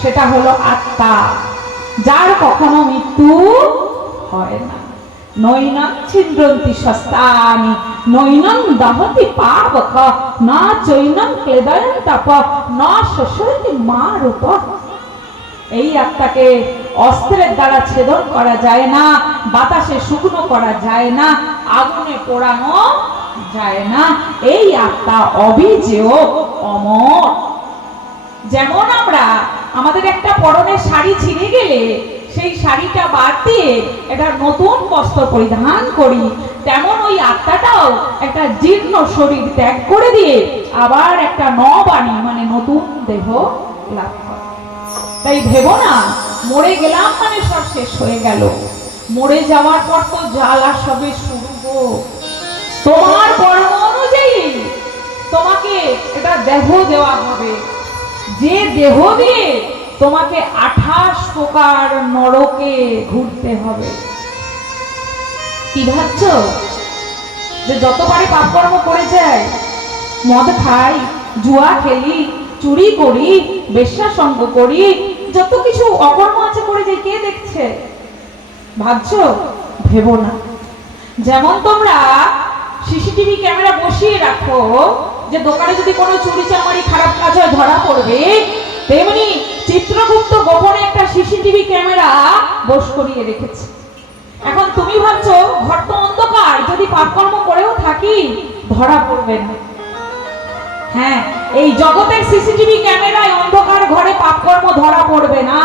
সেটা হলো আত্মা, যার কখনো মৃত্যু হয় না। নৈনং ছিন্দ্রন্তি সস্তানি, নৈনং দহতি পাবক না চৈনং ক্লেদয়ং তপ না শোষয়তি মা রূপ। এই আত্মাকে অস্ত্রের দ্বারা ছেদন করা যায় না, বাতাসে শুকনো করা যায় না, আগুনে পোড়ানো যায় না। এই আত্মা অবিজেয়, অমর। যেমন আমরা আমাদের একটা পরনের শাড়ি ছিঁড়ে গেলে সেই শাড়িটা বাদ দিয়ে একটা নতুন বস্ত্র পরিধান করি। তেমন ওই আত্মাটাও একটা জীর্ণ শরীর ত্যাগ করে দিয়ে আবার একটা নবাণী মানে নতুন দেহ লাভ করে। তাই ভেবো না, মরে গেলাম মানে সব শেষ হয়ে গেল। মরে যাওয়ার পর তো জ্বালা সবে শুরু গো। তোমার কর্ম অনুযায়ী তোমাকে এটা দেহ দেওয়া হবে। যে দেহ দিয়ে তোমাকে আঠাশ প্রকার নরকে ঘুরতে হবে। কি ভাবছ? যে যতবারই পাপকর্ম করে যায়, মদ খাই, জুয়া খেলি, চুরি করি বেশ্যা সঙ্গ করি, যত কিছু অকর্ম আছে করে যে কে দেখছে? ভাবছ? ভেবো না। যেমন তোমরা সিসিটিভি ক্যামেরা বসিয়ে রাখো যে দোকানে যদি কোনো চুরি চামারি খারাপ কাজ হয়, ধরা পড়বে, তেমনি চিত্রগুপ্ত গোপনে একটা সিসিটিভি ক্যামেরা বস করিয়ে রেখেছে। এখন তুমি ভাবছ, ঘর তো অন্ধকার, যদি পাপকর্ম করেও থাকি, ধরা পড়বে না। হ্যাঁ এই জগতের সিসিটিভি ক্যামেরায় অন্ধকার ঘরে পাপকর্ম ধরা পড়বে না।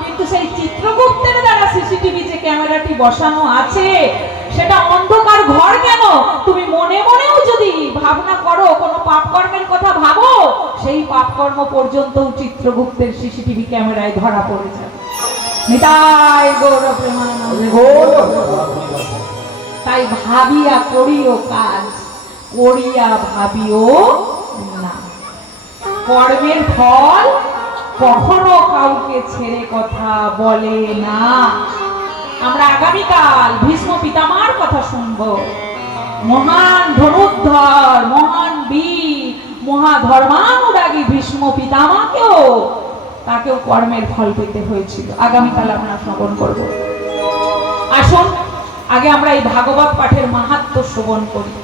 কিন্তু সেই চিত্রগুপ্তের দ্বারা সিসিটিভি যে ক্যামেরাটি বসানো আছে সেটা অন্ধকার ঘর কেন তুমি মনে মনেও যদি ভাবনা করো কোনো পাপকর্মের কথা ভাবো, সেই পাপকর্ম পর্যন্ত চিত্রগুপ্তের সিসিটিভি ক্যামেরায় ধরা পড়ে যাবে নিতাই গৌর প্রেমানন্দ। তাই ভাবিয়া করিও কাজ, করিয়া ভাবিও না। কর্মের ফল কখনো কাউকে ছেড়ে কথা বলে না। আমরা আগামীকাল ভীষ্ম পিতামার কথা শুনব। মহান ধনুদ্ধর মহান বীর মহাধর্মানুরাগী ভীষ্ম পিতামাকেও তাকেও কর্মের ফল পেতে হয়েছিল। আগামীকাল আমরা শ্রবণ করব। আসুন, আগে আমরা এই ভাগবত পাঠের মাহাত্ম শ্রবণ করি।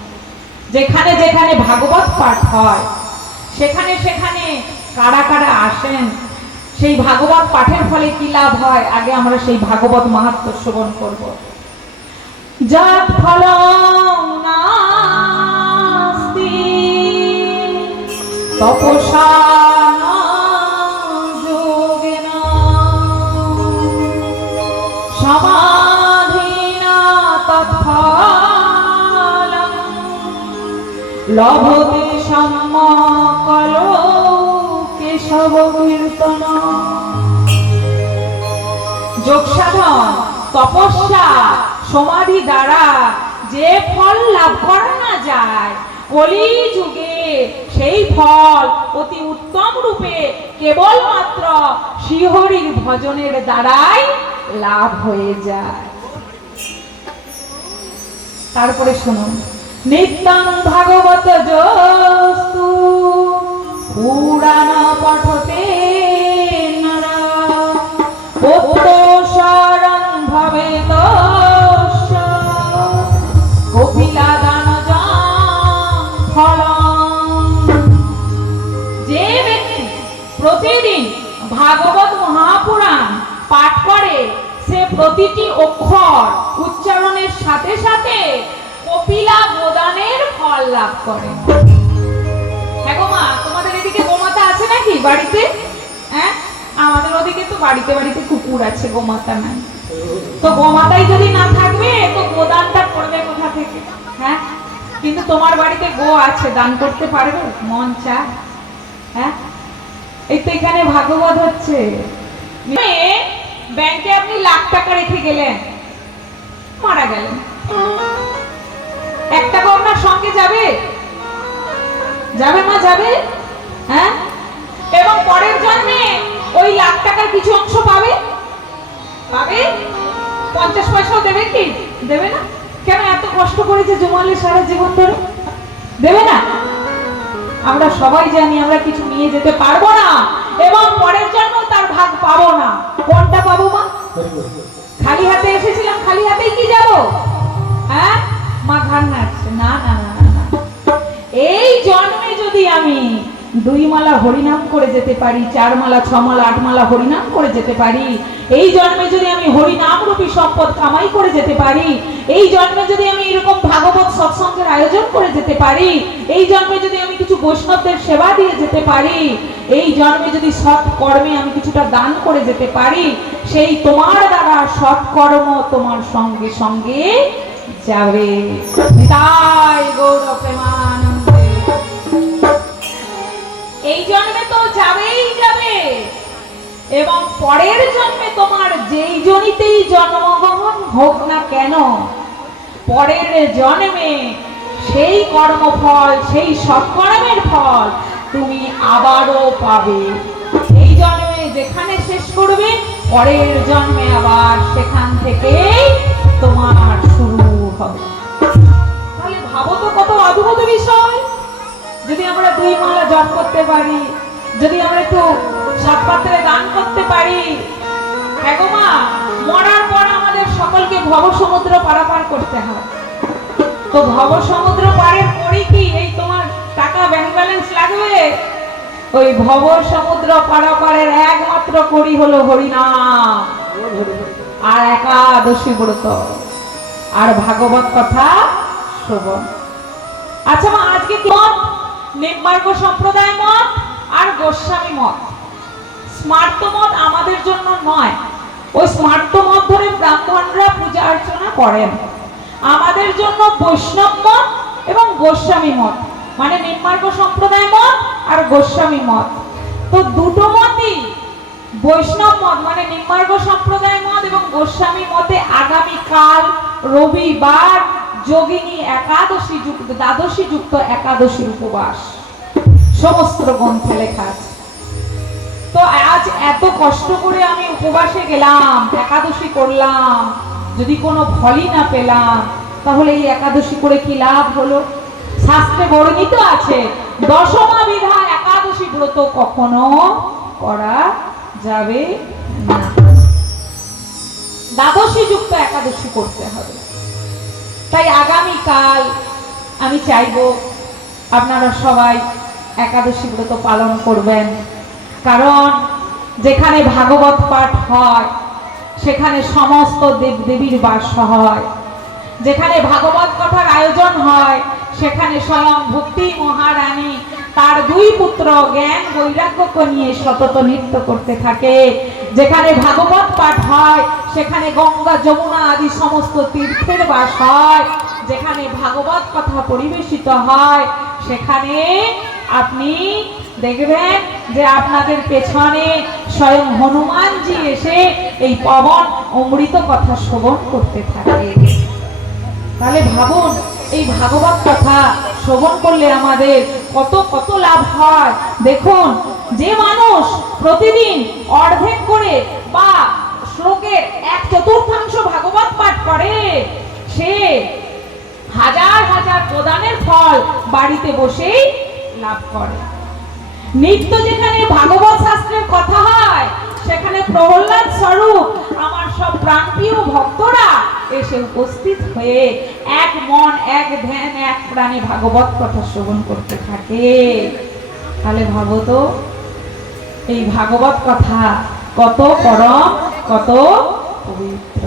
যেখানে যেখানে ভাগবত পাঠ হয়, সেখানে সেখানে কারা কারা আসেন, সেই ভাগবত পাঠের ফলে কি লাভ হয়, আগে আমরা সেই ভাগবত মাহাত্ম শ্রবণ করব। যাত ফলং তপসা যোগেন সমাধিনা সম্মকল কেশব কীর্তন। যোগ সাধন তপস্যা, সমাধি দ্বারা যে ফল লাভ করা কলি যুগে সেই ফল অতি উত্তম রূপে কেবলমাত্র শ্রীহরির ভজনের দ্বারাই লাভ হয়ে যায়। তারপরে শুনুন। নিত্যং ভাগবত জস্তু। ভাগবত মহাপুরাণ পাঠ করে সে প্রতিটি অক্ষর উচ্চারণের সাথে সাথে কপিলা গোদানের ফল লাভ করে। হ্যাঁ তোমাদের এদিকে গোমাতা আছে নাকি বাড়িতে? হ্যাঁ? আমাদের ওদিকে তো বাড়িতে বাড়িতে কুকুর আছে, গোমাতা নাই। তো গোমাতাই যদি না থাকবে, তো গোদানটা করবে কোথা থেকে? হ্যাঁ? কিন্তু তোমার বাড়িতে গো আছে, দান করতে পারবে? মন চা হ্যাঁ? এই তো এখানে ভাগবত হচ্ছে। ব্যাংকে আপনি লাখ টাকা রেখে গেলেন। মারা গেলেন। এক টাকা আপনার সঙ্গে যাবে? যাবে মা, যাবে। হ্যাঁ? এবং পরের জন্মে ওই লাখ টাকার কিছু অংশ পাবে? পাবে? পঞ্চাশ পয়সাও দেবে কি? দেবে না? কেন এত কষ্ট করেছে জমালে সারা জীবন ধরে? দেবে না? আমরা সবাই জানি আমরা কিছু নিয়ে যেতে পারব না, এবং পরের জন্য তার ভাগ পাবো না। কোনটা পাবো মা? খালি হাতে এসেছিলাম, খালি হাতেই কি যাব? হ্যাঁ? মা ঘান না না না। এই জন্মে যদি আমি দুই মালা হরিনাম করে যেতে পারি চার মালা ছ মালা আট মালা হরিনাম করে যেতে পারি। এই জন্মে যদি আমি হরিনাম রূপী সম্পদ কামাই করে যেতে পারি, এই জন্মে যদি আমি এরকম ভাগবত সৎসঙ্গের আয়োজন করে যেতে পারি, এই জন্মে যদি আমি কিছু বৈষ্ণবদের সেবা দিয়ে যেতে পারি, এই জন্মে যদি সৎ কর্মে আমি কিছুটা দান করে যেতে পারি, সেই তোমার দ্বারা সৎ কর্ম তোমার সঙ্গে সঙ্গে যাবে। তাই গৌর প্রেমানন্দে। এই জন্মে তো যাবেই যাবে। এবং পরের জন্মে তোমার যেই জনিতেই জন্মগ্রহণ হোক না কেন, পরের জন্মে সেই কর্মফল, সেই সৎকর্মের ফল তুমি আবারও পাবে। এই জন্মে যেখানে শেষ করবে, পরের জন্মে আবার সেখান থেকেই তোমার শুরু হবে। যদি আমরা দুই মালা জপ করতে পারি, যদি আমরা একটু সাত পাত্রে দান করতে পারি হ্যাঁ মা, মরার পর আমাদের সকলকে ভব সমুদ্র পারাপার করতে হয়। তো ভব সমুদ্র পারের পরে কি এই তোমার টাকা ব্যাংক ব্যালেন্স লাগবে? ওই ভব সমুদ্র পারাপারের একমাত্র করি হলো হরিনাম। আর একাদশী ব্রত। আর ভাগবত কথা শ্রবণ আচ্ছা মা, আজকে কি মত নির্মার্গ সম্প্রদায় মত আর গোস্বামী মত। স্মার্ত মত আমাদের জন্য নয়। ওই স্মার্ত মত ধরে ব্রাহ্মণরা পূজা অর্চনা করেন। আমাদের জন্য বৈষ্ণব মত এবং গোস্বামী মত মানে নির্মার্গ সম্প্রদায় মত আর গোস্বামী মত। তো দুটো মতই বৈষ্ণব মত মানে নিম্বার্গ সম্প্রদায় মত এবং গোস্বামী মতে আগামী কাল রবিবার যোগিনী একাদশী যুক্ত, দ্বাদশী যুক্ত একাদশীর উপবাস। সমস্ত গ্রন্থে লেখা আছে। তো আজ এত কষ্ট করে আমি উপবাসে গেলাম, একাদশী করলাম, যদি কোনো ফলই না পেলাম, তাহলে এই একাদশী করে কি লাভ হলো? শাস্ত্রে বর্ণিত আছে, দশমা বিধা একাদশী ব্রত কখনো করা যাবে না। দ্বাদশী যুক্ত একাদশী করতে হবে। তাই আগামীকাল আমি চাইব আপনারা সবাই একাদশী ব্রত পালন করবেন। কারণ যেখানে ভাগবত পাঠ হয়, সেখানে সমস্ত দেব দেবীর বাস হয়। যেখানে ভাগবত কথার আয়োজন হয়, সেখানে স্বয়ং ভক্তি মহারানী তার দুই পুত্র জ্ঞান বৈরাগ্যকে নিয়ে সতত নৃত্য করতে থাকে। যেখানে ভাগবত পাঠ হয়, সেখানে গঙ্গা, যমুনা আদি সমস্ত তীর্থের বাস হয়। যেখানে ভাগবত কথা পরিবেশিত হয়, সেখানে আপনি দেখবেন যে আপনাদের পেছনে স্বয়ং হনুমানজি এসে এই পবন অমৃত কথা শ্রবণ করতে থাকে। তাহলে ভাবুন, এই ভাগবত কথা শ্রবণ করলে আমাদের কত কত লাভ হয়। দেখুন যে মানুষ প্রতিদিন অর্ধেক করে বা শ্লোকের এক চতুর্থাংশ ভাগবত পাঠ করে, সে হাজার হাজার প্রদানের ফল বাড়িতে বসেই লাভ করে। নিত্য যেখানে ভাগবত শাস্ত্রের কথা হয়, সেখানে প্রহ্লাদ স্বরূপ আমার সব প্রাণপ্রিয় ভক্তরা এসে উপস্থিত হয়ে এক মন, এক ধ্যান, এক প্রাণে ভাগবত কথা শ্রবণ করতে থাকে। তাহলে ভাবো তো এই ভাগবত কথা কত পরম, কত পবিত্র।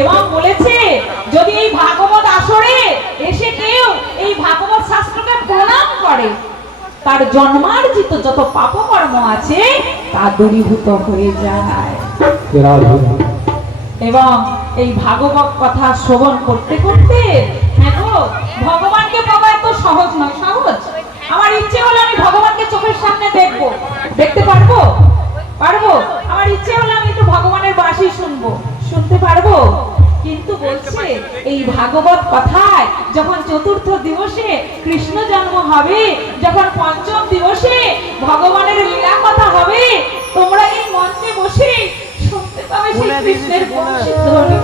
এবং বলেছে, যদি এই ভাগবত আসরে এসে কেউ এই ভাগবত শাস্ত্রকে প্রণাম করে, তার জন্মার্জিত যত পাপকর্ম আছে, তা দূরীভূত হয়ে যায়। এবং এই ভাগবত কথা শ্রবণ করতে করতে হ্যাঁ গো, ভগবানকে পাওয়া এত সহজ নয়, সহজ। আমার ইচ্ছে হলো আমি ভগবানকে চোখের সামনে দেখব। দেখতে পারব? পারব? আমার ইচ্ছে হলো আমি একটু ভগবানের বাঁশি শুনব। শুনতে পারব? কিন্তু বলছে এই ভাগবত কথায় যখন চতুর্থ দিবসে কৃষ্ণ জন্ম হবে যখন পঞ্চম দিবসে ভগবানের লীলা কথা হবে তোমরা এই মঞ্চে বসে শুনতে পাবে সেই কৃষ্ণের বংশী ধ্বনি